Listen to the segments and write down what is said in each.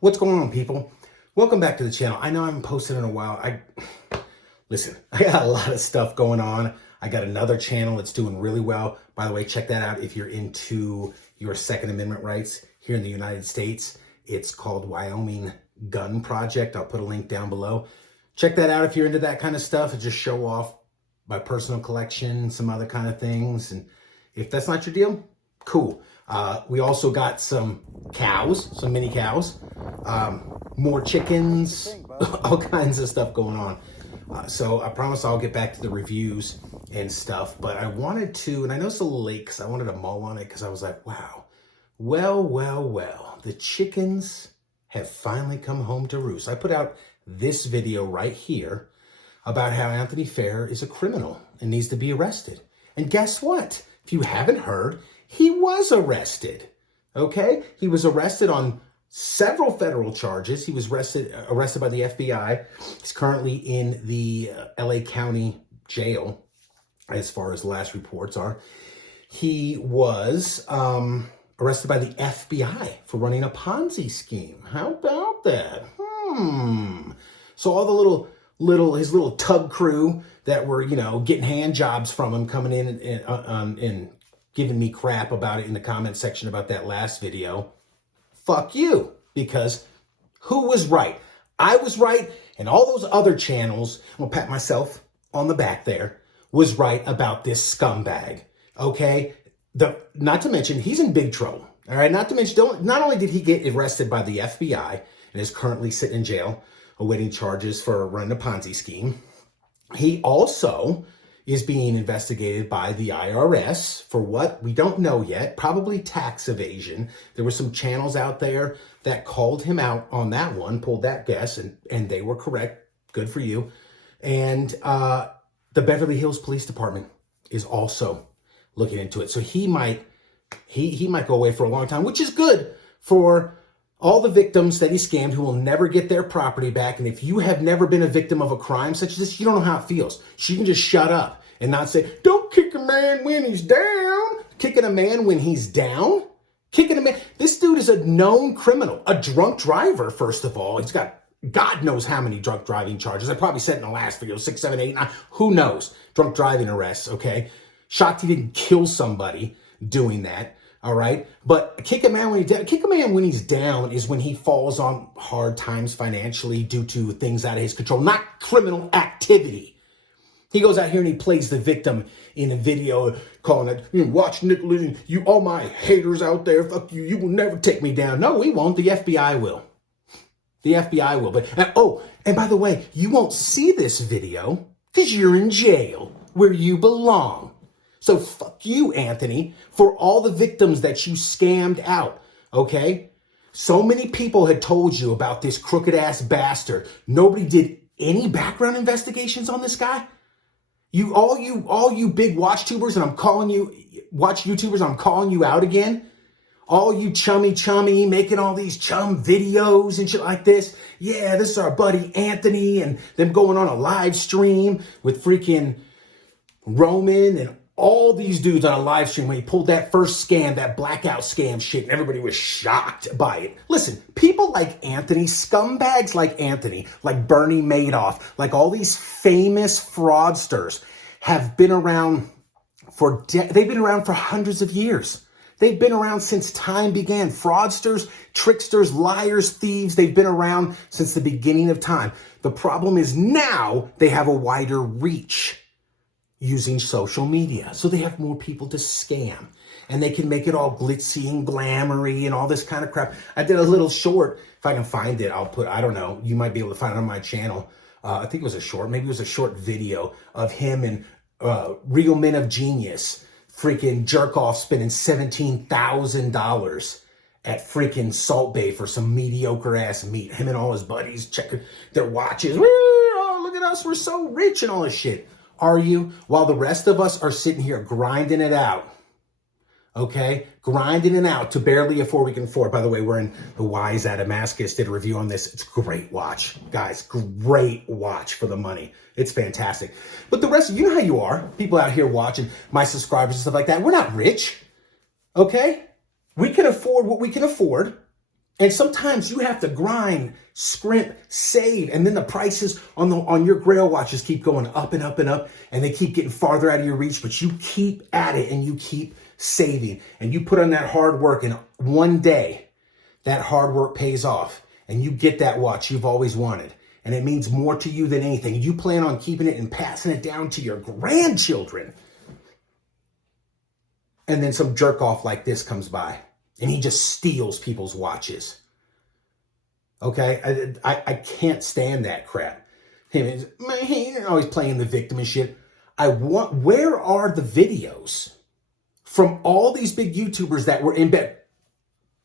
What's going on, people? Welcome back to the channel. I know I haven't posted in a while. Listen, I got a lot of stuff going on. I got another channel that's doing really well. By the way, check that out if you're into your Second Amendment rights here in the United States. It's called Wyoming Gun Project. I'll put a link down below. Check that out if you're into that kind of stuff and just show off my personal collection, some other kind of things. And if that's not your deal, cool. We also got some cows, some mini cows, more chickens, all kinds of stuff going on. So I promise I'll get back to the reviews and stuff, but I wanted to, and I know it's a little late because I wanted to mull on it because I was like, wow, well, the chickens have finally come home to roost. I put out this video right here about how Anthony Fair is a criminal and needs to be arrested. And guess what? If you haven't heard, he was arrested, okay? He was arrested on several federal charges. He was arrested by the FBI. He's currently in the LA County jail, as far as last reports are. He was arrested by the FBI for running a Ponzi scheme. How about that? So all the his little tug crew that were, getting hand jobs from him, coming in and giving me crap about it in the comment section about that last video. Fuck you, because who was right? I was right, and all those other channels, I'm gonna pat myself on the back there, was right about this scumbag, okay? Not to mention, he's in big trouble, all right? Not to mention, not only did he get arrested by the FBI and is currently sitting in jail awaiting charges for running a Ponzi scheme, he also is being investigated by the IRS for what? We don't know yet, probably tax evasion. There were some channels out there that called him out on that one, pulled that guess, and they were correct. Good for you. And the Beverly Hills Police Department is also looking into it. So he might go away for a long time, which is good for all the victims that he scammed who will never get their property back. And if you have never been a victim of a crime such as this, you don't know how it feels. So you can just shut up and not say, don't kick a man when he's down. Kicking a man when he's down? Kicking a man. This dude is a known criminal, a drunk driver, first of all. He's got God knows how many drunk driving charges. I probably said in the last video, 6, 7, 8, 9. Who knows? Drunk driving arrests, okay? Shocked he didn't kill somebody doing that. All right. But kick a man when he's down. Kick a man when he's down is when he falls on hard times financially due to things out of his control, not criminal activity. He goes out here and he plays the victim in a video calling it, watch Nicholas, you all my haters out there, fuck you, you will never take me down. No, we won't. The FBI will. The FBI will. But and by the way, you won't see this video because you're in jail where you belong. So fuck you, Anthony, for all the victims that you scammed out, okay? So many people had told you about this crooked-ass bastard. Nobody did any background investigations on this guy? All you big watch YouTubers, and I'm calling you out again. All you chummy, making all these chum videos and shit like this. Yeah, this is our buddy Anthony, and them going on a live stream with freaking Roman and all these dudes on a live stream when he pulled that first scam, that blackout scam shit, and everybody was shocked by it. Listen, people like Anthony, scumbags like Anthony, like Bernie Madoff, like all these famous fraudsters have been around they've been around for hundreds of years. They've been around since time began. Fraudsters, tricksters, liars, thieves, they've been around since the beginning of time. The problem is now they have a wider reach using social media. So they have more people to scam and they can make it all glitzy and glamoury and all this kind of crap. I did a little short. If I can find it, I'll put, I don't know, you might be able to find it on my channel. I think it was a short, maybe it was a short video of him and Real Men of Genius freaking jerk off spending $17,000 at freaking Salt Bay for some mediocre ass meat. Him and all his buddies checking their watches. Oh, look at us, we're so rich and all this shit. Are you? While the rest of us are sitting here grinding it out. Okay? Grinding it out to barely afford we can afford. By the way, we're in the Wise at Damascus, did a review on this. It's a great watch. Guys, great watch for the money. It's fantastic. But the rest of you know how you are. People out here watching, my subscribers and stuff like that. We're not rich. Okay? We can afford what we can afford. And sometimes you have to grind, scrimp, save, and then the prices on your grail watches keep going up and up and up, and they keep getting farther out of your reach, but you keep at it and you keep saving, and you put on that hard work, and one day that hard work pays off, and you get that watch you've always wanted, and it means more to you than anything. You plan on keeping it and passing it down to your grandchildren. And then some jerk off like this comes by, and he just steals people's watches. Okay? I can't stand that crap. He's always playing the victim and shit. Where are the videos from all these big YouTubers that were in bed?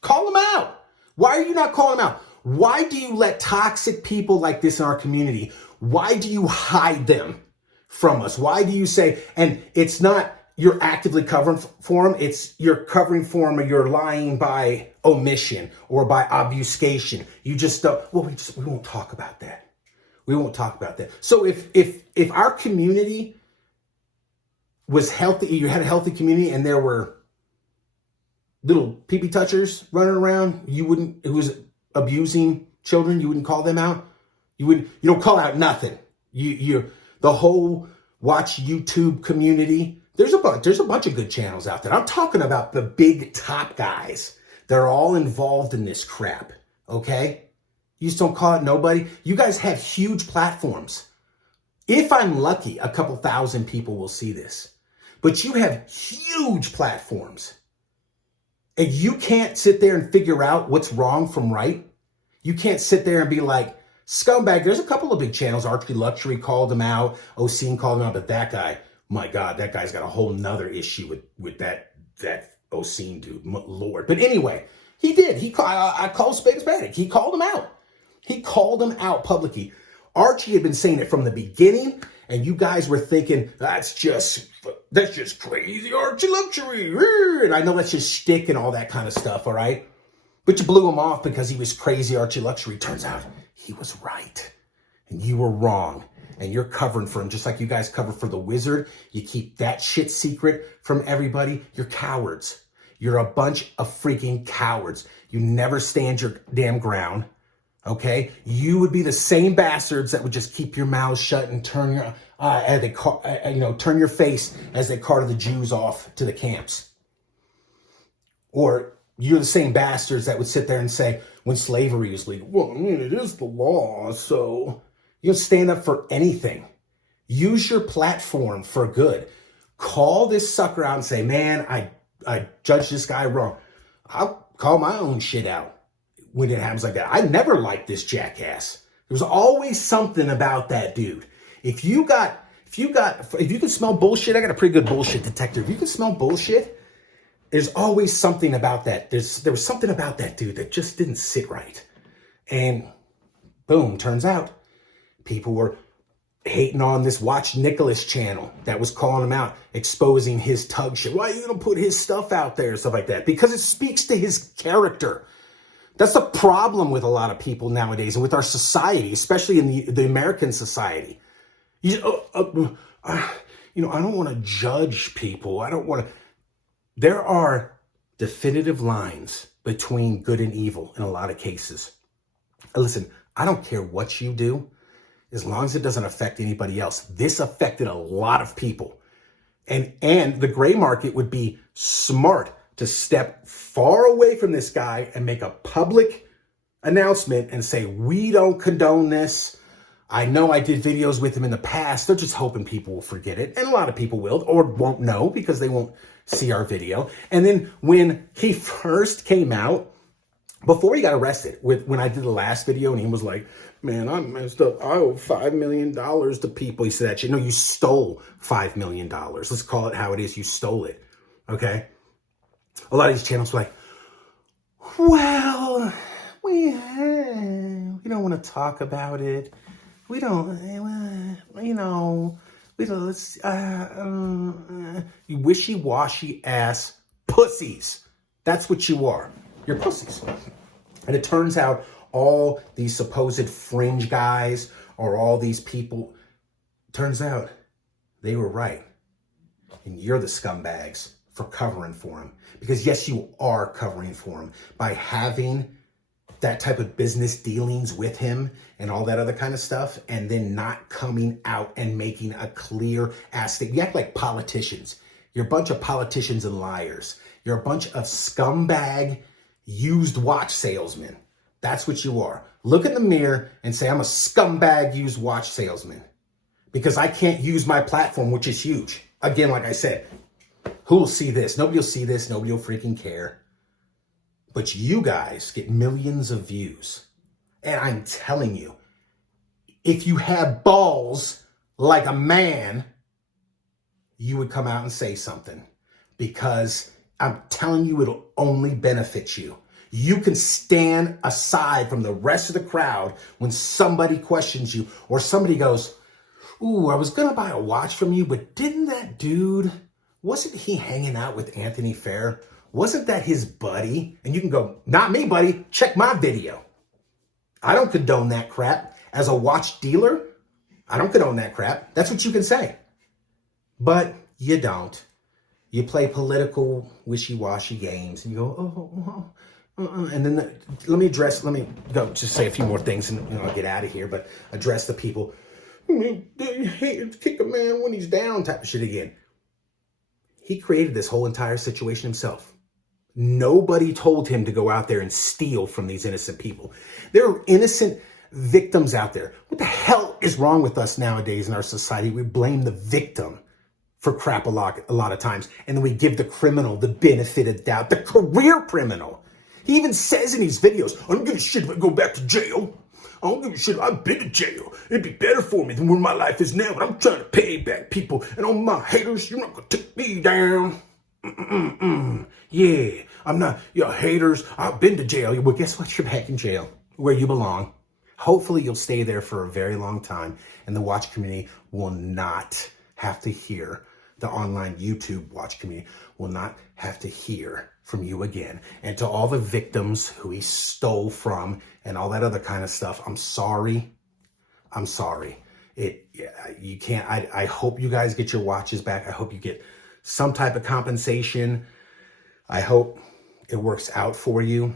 Call them out. Why are you not calling them out? Why do you let toxic people like this in our community? Why do you hide them from us? Why do you say, and it's not you're actively covering for them, it's you're covering for them, or you're lying by omission or by obfuscation. You just don't, well, we won't talk about that. We won't talk about that. So if our community was healthy, you had a healthy community and there were little pee-pee touchers running around, who was abusing children, you wouldn't call them out. You don't call out nothing. The whole watch YouTube community, there's a bunch of good channels out there. I'm talking about the big top guys. They're all involved in this crap, okay? You just don't call it nobody. You guys have huge platforms. If I'm lucky, a couple thousand people will see this. But you have huge platforms. And you can't sit there and figure out what's wrong from right. You can't sit there and be like, scumbag. There's a couple of big channels. Archery Luxury called him out. Oseen called him out. But that guy, my God, that guy's got a whole nother issue with that Oseen dude. Lord. But anyway, he did. I call spade a spade. He called him out. He called him out publicly. Archie had been saying it from the beginning, and you guys were thinking, that's just crazy Archie Luxury. And I know that's just shtick and all that kind of stuff, all right? But you blew him off because he was crazy Archie Luxury. Turns out he was right, and you were wrong. And you're covering for him just like you guys cover for the Wizard. You keep that shit secret from everybody. You're cowards. You're a bunch of freaking cowards. You never stand your damn ground. Okay, you would be the same bastards that would just keep your mouths shut and turn your face as they carted the Jews off to the camps. Or you're the same bastards that would sit there and say, when slavery is legal, well, I mean, it is the law, so you don't stand up for anything. Use your platform for good. Call this sucker out and say, man, I judged this guy wrong. I'll call my own shit out when it happens like that. I never liked this jackass. There's always something about that dude. If you can smell bullshit, I got a pretty good bullshit detector. If you can smell bullshit, there's always something about that. There was something about that dude that just didn't sit right. And boom, turns out people were hating on this Watch Nicholas channel that was calling him out, exposing his tug shit. Why are you going to put his stuff out there and stuff like that? Because it speaks to his character. That's the problem with a lot of people nowadays and with our society, especially in the American society. I don't want to judge people. I don't want to. There are definitive lines between good and evil in a lot of cases. Listen, I don't care what you do, as long as it doesn't affect anybody else. This affected a lot of people. And the gray market would be smart to step far away from this guy and make a public announcement and say, we don't condone this. I know I did videos with him in the past. They're just hoping people will forget it. And a lot of people will or won't know because they won't see our video. And then when he first came out, before he got arrested, when I did the last video and he was like, man, I messed up. I owe $5 million to people. He said that shit. No, you stole $5 million. Let's call it how it is. You stole it. Okay? A lot of these channels were like, well, we don't want to talk about it. We don't, you wishy-washy ass pussies. That's what you are. You're pussies. And it turns out all these supposed fringe guys or all these people, turns out they were right. And you're the scumbags for covering for him. Because yes, you are covering for him by having that type of business dealings with him and all that other kind of stuff, and then not coming out and making a clear ass statement. You act like politicians. You're a bunch of politicians and liars. You're a bunch of scumbag used watch salesmen. That's what you are. Look in the mirror and say, I'm a scumbag used watch salesman, because I can't use my platform, which is huge. Again, like I said, who will see this? Nobody will see this. Nobody will freaking care. But you guys get millions of views. And I'm telling you, if you had balls like a man, you would come out and say something, because I'm telling you, it'll only benefit you. You can stand aside from the rest of the crowd when somebody questions you, or somebody goes, ooh, I was going to buy a watch from you, but didn't that dude, wasn't he hanging out with Anthony Fair? Wasn't that his buddy? And you can go, not me, buddy. Check my video. I don't condone that crap. As a watch dealer, I don't condone that crap. That's what you can say. But you don't. You play political wishy-washy games and you go, and then let me go just say a few more things and I'll get out of here, but address the people. Kick a man when he's down type of shit again. He created this whole entire situation himself. Nobody told him to go out there and steal from these innocent people. There are innocent victims out there. What the hell is wrong with us nowadays in our society? We blame the victim for crap a lot of times. And then we give the criminal the benefit of doubt, the career criminal. He even says in his videos, I don't give a shit if I go back to jail. I don't give a shit. I've been to jail. It'd be better for me than where my life is now. But I'm trying to pay back people. And all my haters, you're not going to take me down. Yeah, I'm not, your haters. I've been to jail. Well, guess what? You're back in jail where you belong. Hopefully you'll stay there for a very long time. And the watch community will not have to hear, the online YouTube watch community will not have to hear from you again. And to all the victims who he stole from and all that other kind of stuff, I'm sorry. I'm sorry. You can't, I hope you guys get your watches back. I hope you get some type of compensation. I hope it works out for you.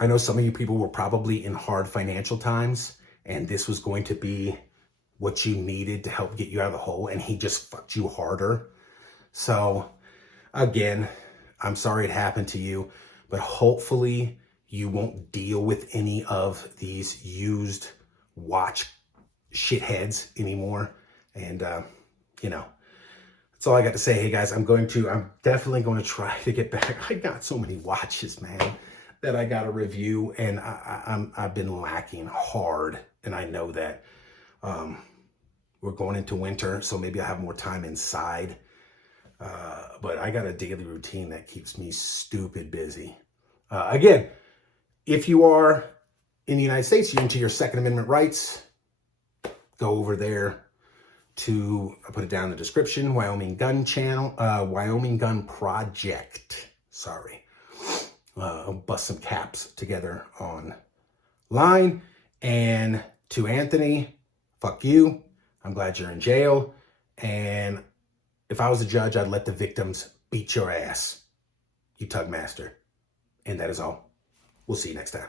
I know some of you people were probably in hard financial times, and this was going to be what you needed to help get you out of the hole, and he just fucked you harder. So again, I'm sorry it happened to you, but hopefully you won't deal with any of these used watch shitheads anymore. And, that's all I got to say. Hey guys, I'm definitely going to try to get back. I got so many watches, man, that I got to review, and I've been lacking hard. And I know that, we're going into winter, so maybe I have more time inside. But I got a daily routine that keeps me stupid busy. Again, if you are in the United States, you're into your Second Amendment rights, go over there I put it down in the description, Wyoming Gun channel, Wyoming Gun Project. Sorry. I'll bust some caps together online. And to Anthony, fuck you. I'm glad you're in jail. And if I was a judge, I'd let the victims beat your ass, you tug master. And that is all. We'll see you next time.